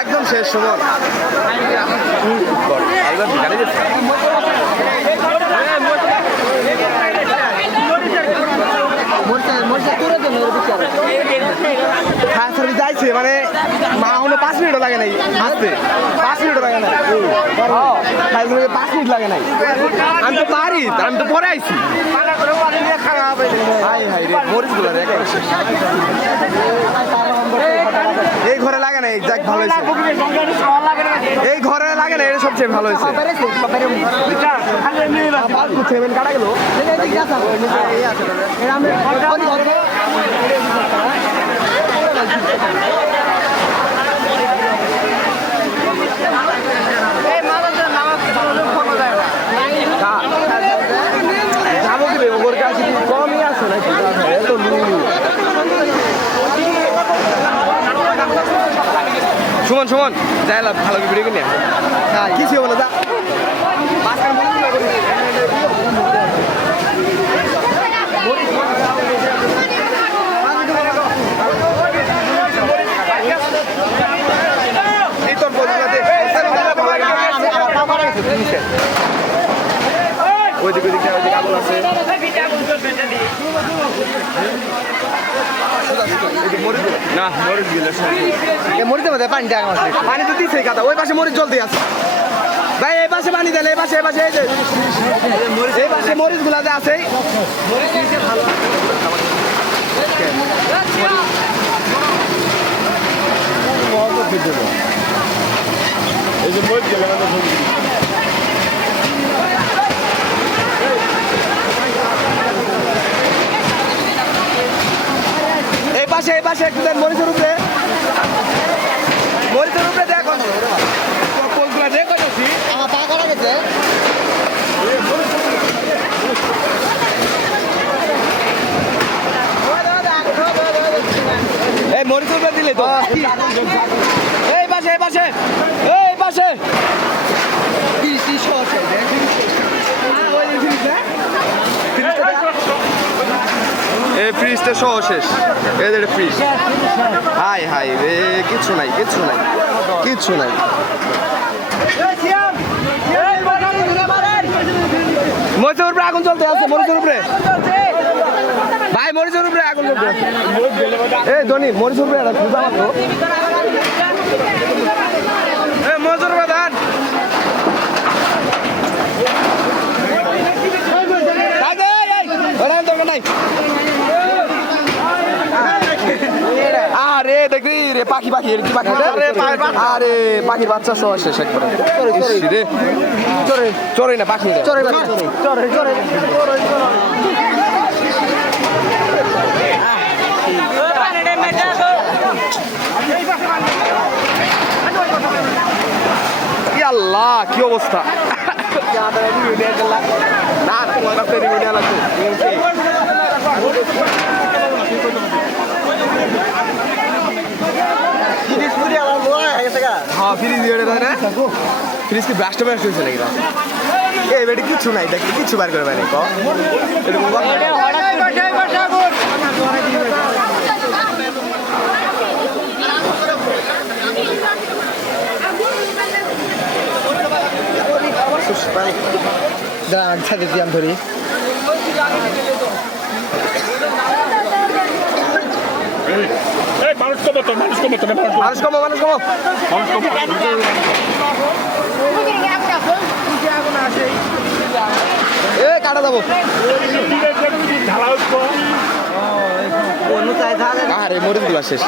একদম শেষ সময় যাইছে মানে মা হলো 5 মিনিটও লাগে নাই আসতে 5 মিনিটও লাগে নাই 5 মিনিট লাগে নাই আমি তো পারি আমি তো পরে আইছি এই ঘরে লাগে না এক্সাক্ট ভালো হয়েছে এই ঘরে লাগে না এটা সবচেয়ে ভালো হয়েছে কাটা গেল ওর কাছে কমই আছে নাকি এত সুমন সুমন যাই ভালো ভিডিও কিনে কি ছিল বলে যা ওইদিকে আগুন আছে না মরিচ গেলে মরিচের মধ্যে পানি তো দিচ্ছে কাদা ওই পাশে মরিচ জলদি আছে ভাই এই পাশে পানি দেন এই পাশে এই পাশে মরিচ গুলা যে আছে এই যে মরিচ গেলে এই পাশে একটু দেন মরিচের উপরে দেখো কোনগুলা দেখো যাচ্ছি আমার পা করা গেছে এই মরিচের উপরে দিলে তো এই পাশে এই ফ্রিজটা সহ শেষ এদের ফ্রিজ হাই রে কিচ্ছু নাই মরিচের উপরে আগুন চলতে আছে মরিচের উপরে ভাই মরিচের উপরে আগুন চলতে আছে এই ধনী মরিচের উপরে একটা খুঁজা মাত্র মরিচের উপরে ধান দরকার নাই আরে দেখবি রে পাখি আরে পাখির বাচ্চা সহ শেষ একবারে চরে না পাখি চরে আল্লাহ কি অবস্থা না তোমার কাছে রিমিডিয়াল আছে হ্যাঁ ফ্রিজ দিয়ে না ফ্রিজ কি ব্রাস্ট হয়েছে নাকি এই বেটি কিচ্ছু নাই দেখি কিচ্ছু বার করে পারি ধরি মানুষ কমো কাটা যাবো আরে মরিচ গুলা শেষ